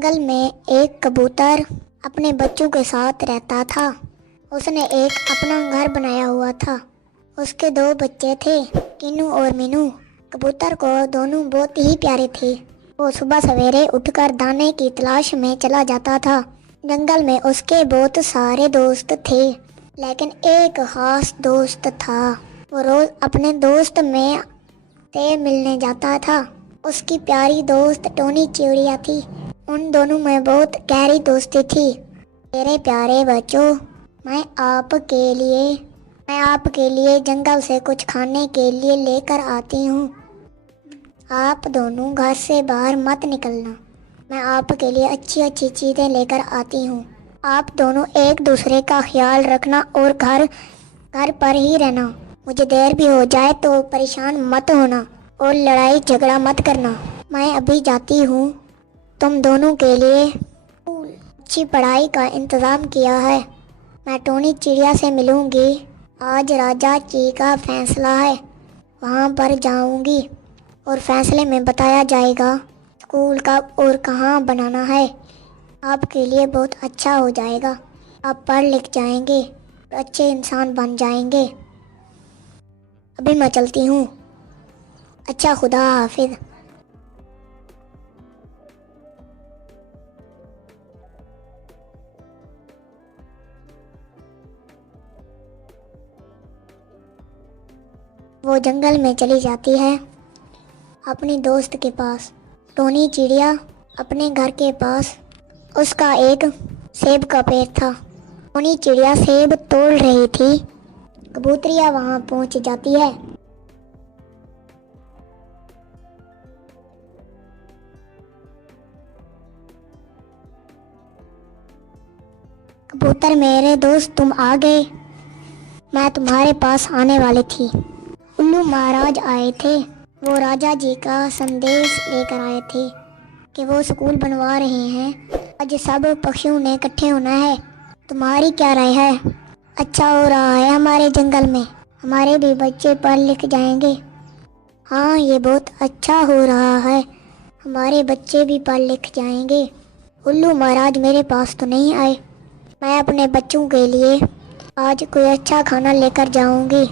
जंगल में एक कबूतर अपने बच्चों के साथ रहता था। उसने एक अपना घर बनाया हुआ था। उसके दो बच्चे थे, कीनू और मीनू। कबूतर को दोनों बहुत ही प्यारे थे। वो सुबह सवेरे उठकर दाने की तलाश में चला जाता था। जंगल में उसके बहुत सारे दोस्त थे, लेकिन एक खास दोस्त था। वो रोज अपने दोस्त में से मिलने जाता था। उसकी प्यारी दोस्त टोनी चिड़िया थी। उन दोनों में बहुत गहरी दोस्ती थी। मेरे प्यारे बच्चों, मैं आपके लिए जंगल से कुछ खाने के लिए लेकर आती हूँ। आप दोनों घर से बाहर मत निकलना। मैं आपके लिए अच्छी अच्छी चीज़ें लेकर आती हूँ। आप दोनों एक दूसरे का ख्याल रखना और घर पर ही रहना। मुझे देर भी हो जाए तो परेशान मत होना और लड़ाई झगड़ा मत करना। मैं अभी जाती हूँ। तुम दोनों के लिए अच्छी पढ़ाई का इंतज़ाम किया है। मैं टोनी चिड़िया से मिलूंगी। आज राजा जी का फैसला है। वहाँ पर जाऊंगी और फैसले में बताया जाएगा स्कूल कब और कहाँ बनाना है। आपके लिए बहुत अच्छा हो जाएगा। आप पढ़ लिख जाएंगे और अच्छे इंसान बन जाएंगे। अभी मैं चलती हूँ। अच्छा, खुदा हाफिज। वो जंगल में चली जाती है अपनी दोस्त के पास। टोनी चिड़िया अपने घर के पास उसका एक सेब का पेड़ था। टोनी चिड़िया सेब तोड़ रही थी। कबूतरिया वहां पहुंच जाती है। कबूतर मेरे दोस्त, तुम आ गए। मैं तुम्हारे पास आने वाली थी। उल्लू महाराज आए थे। वो राजा जी का संदेश लेकर आए थे कि वो स्कूल बनवा रहे हैं। आज सब पक्षियों ने इकट्ठे होना है। तुम्हारी क्या राय है? अच्छा हो रहा है हमारे जंगल में। हमारे भी बच्चे पढ़ लिख जाएंगे। हाँ, ये बहुत अच्छा हो रहा है। हमारे बच्चे भी पढ़ लिख जाएंगे। उल्लू महाराज मेरे पास तो नहीं आए। मैं अपने बच्चों के लिए आज कोई अच्छा खाना लेकर जाऊंगी।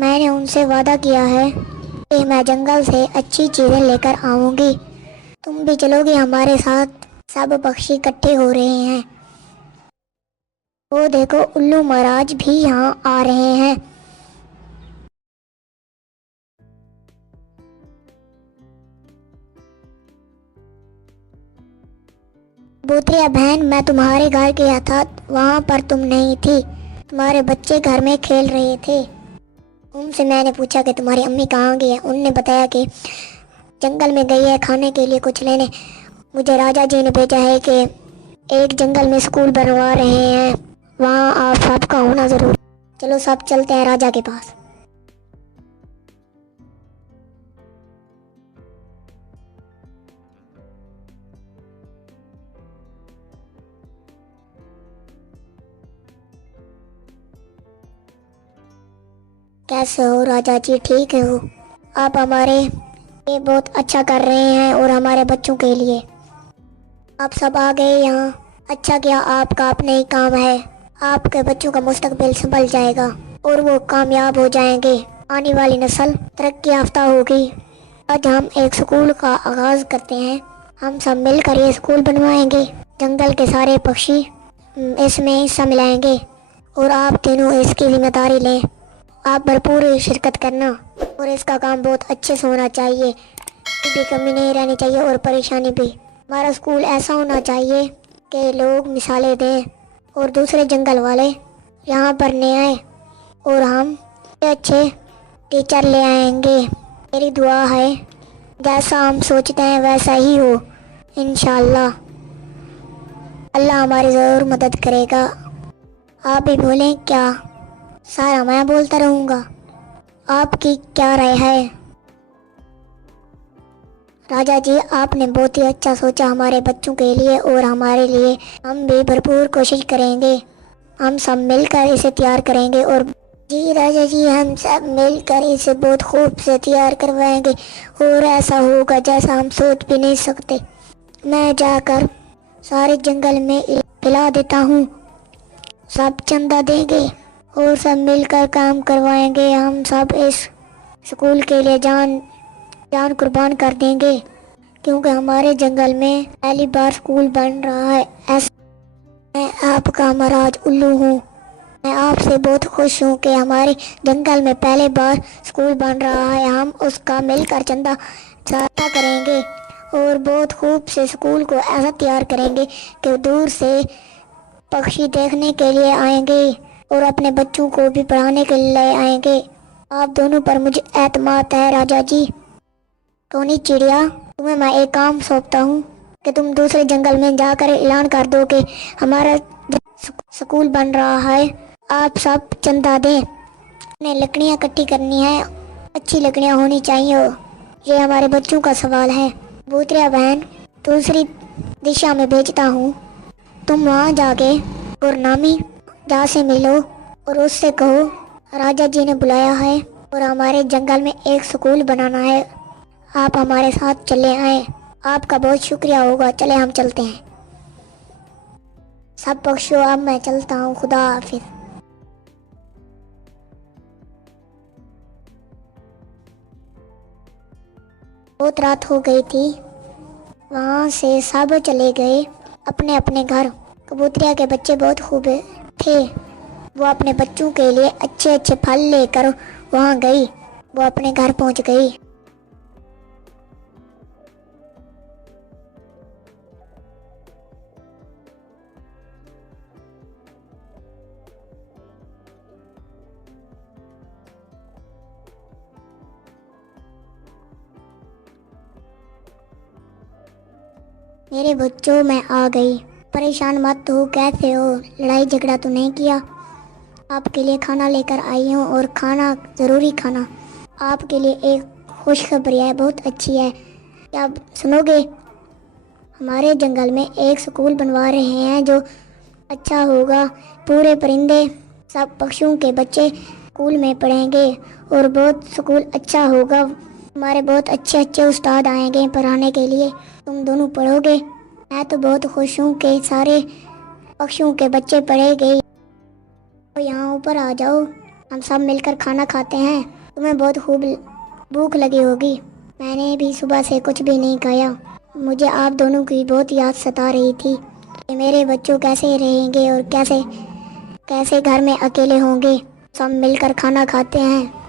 मैंने उनसे वादा किया है कि मैं जंगल से अच्छी चीज़ें लेकर आऊंगी। तुम भी चलोगे हमारे साथ? सब पक्षी इकट्ठे हो रहे हैं। वो देखो, उल्लू महाराज भी यहाँ आ रहे हैं। कबूतरिया बहन, मैं तुम्हारे घर गया था, वहाँ पर तुम नहीं थी। तुम्हारे बच्चे घर में खेल रहे थे। उनसे मैंने पूछा कि तुम्हारी अम्मी कहाँ गई है। उनने बताया कि जंगल में गई है खाने के लिए कुछ लेने। मुझे राजा जी ने भेजा है कि एक जंगल में स्कूल बनवा रहे हैं, वहाँ आप सबका होना जरूर। चलो सब चलते हैं राजा के पास। कैसे हो राजा जी? ठीक है हो? आप हमारे लिए बहुत अच्छा कर रहे हैं और हमारे बच्चों के लिए। आप सब आ गए यहाँ। अच्छा किया, आपका अपने ही काम है। आपके बच्चों का मुस्तकबिल संभल जाएगा और वो कामयाब हो जाएंगे। आने वाली नस्ल तरक्की याफ्ता होगी। आज हम एक स्कूल का आगाज करते हैं। हम सब मिलकर ये स्कूल बनवाएंगे। जंगल के सारे पक्षी इसमें हिस्सा मिलाएंगे और आप तीनों इसकी जिम्मेदारी लें। आप भरपूर शिरकत करना और इसका काम बहुत अच्छे से होना चाहिए। कोई भी कमी नहीं रहनी चाहिए और परेशानी भी। हमारा स्कूल ऐसा होना चाहिए कि लोग मिसालें दें और दूसरे जंगल वाले यहाँ पढ़ने आए और हम अच्छे टीचर ले आएंगे। मेरी दुआ है जैसा हम सोचते हैं वैसा ही हो, इंशाल्लाह। अल्लाह हमारी ज़रूर मदद करेगा। आप भी बोलें क्या? सारा मैं बोलता रहूँगा। आपकी क्या राय है? राजा जी, आपने बहुत ही अच्छा सोचा हमारे बच्चों के लिए और हमारे लिए। हम भी भरपूर कोशिश करेंगे। हम सब मिलकर इसे तैयार करेंगे। और जी राजा जी, हम सब मिलकर इसे बहुत खूब से तैयार करवाएंगे और ऐसा होगा जैसा हम सोच भी नहीं सकते। मैं जाकर सारे जंगल में फैला देता हूँ। सब चंदा देंगे और सब मिलकर काम करवाएंगे। हम सब इस स्कूल के लिए जान जान कुर्बान कर देंगे, क्योंकि हमारे जंगल में पहली बार स्कूल बन रहा है। ऐसा मैं आपका महाराज उल्लू हूँ। मैं आपसे बहुत खुश हूँ कि हमारे जंगल में पहले बार स्कूल बन रहा है। हम उसका मिलकर चंदा इकट्ठा करेंगे और बहुत खूब से स्कूल को ऐसा तैयार करेंगे कि दूर से पक्षी देखने के लिए आएंगे और अपने बच्चों को भी पढ़ाने के लिए आएंगे। आप दोनों पर मुझे एतमाद है राजा जी। टोनी चिड़िया, तुम्हें मैं एक काम सौंपता हूँ कि तुम दूसरे जंगल में जाकर ऐलान कर दो कि हमारा स्कूल बन रहा है। आप सब चंदा दें। उन्हें लकड़ियाँ इकट्ठी करनी है, अच्छी लकड़ियाँ होनी चाहिए। ये हमारे बच्चों का सवाल है। कबूतरिया बहन, दूसरी दिशा में भेजता हूँ। तुम वहाँ जाके गुरनामी जहाँ से मिलो और उससे कहो राजा जी ने बुलाया है और हमारे जंगल में एक स्कूल बनाना है। आप हमारे साथ चले आए। आपका बहुत शुक्रिया होगा। चले, हम चलते हैं। सब पक्षियों, अब मैं चलता हूँ। खुदा हाफिज। बहुत रात हो गई थी। वहाँ से सब चले गए अपने अपने घर। कबूतरिया के बच्चे बहुत खूब थे। वो अपने बच्चों के लिए अच्छे अच्छे फल लेकर वहाँ गई। वो अपने घर पहुँच गई। मेरे बच्चों, मैं आ गई। परेशान मत हो। कैसे हो? लड़ाई झगड़ा तो नहीं किया? आपके लिए खाना लेकर आई हूँ और खाना ज़रूरी खाना। आपके लिए एक खुशखबरी है, बहुत अच्छी है। क्या आप सुनोगे? हमारे जंगल में एक स्कूल बनवा रहे हैं जो अच्छा होगा। पूरे परिंदे, सब पक्षियों के बच्चे स्कूल में पढ़ेंगे और बहुत स्कूल अच्छा होगा। हमारे बहुत अच्छे अच्छे उस्ताद आएंगे पढ़ाने के लिए। तुम दोनों पढ़ोगे। मैं तो बहुत खुश हूँ कि सारे पक्षियों के बच्चे पढ़ेंगे। तो यहाँ ऊपर आ जाओ, हम सब मिलकर खाना खाते हैं। तुम्हें बहुत खूब भूख लगी होगी। मैंने भी सुबह से कुछ भी नहीं खाया। मुझे आप दोनों की बहुत याद सता रही थी कि मेरे बच्चों कैसे रहेंगे और कैसे कैसे घर में अकेले होंगे। सब मिलकर खाना खाते हैं।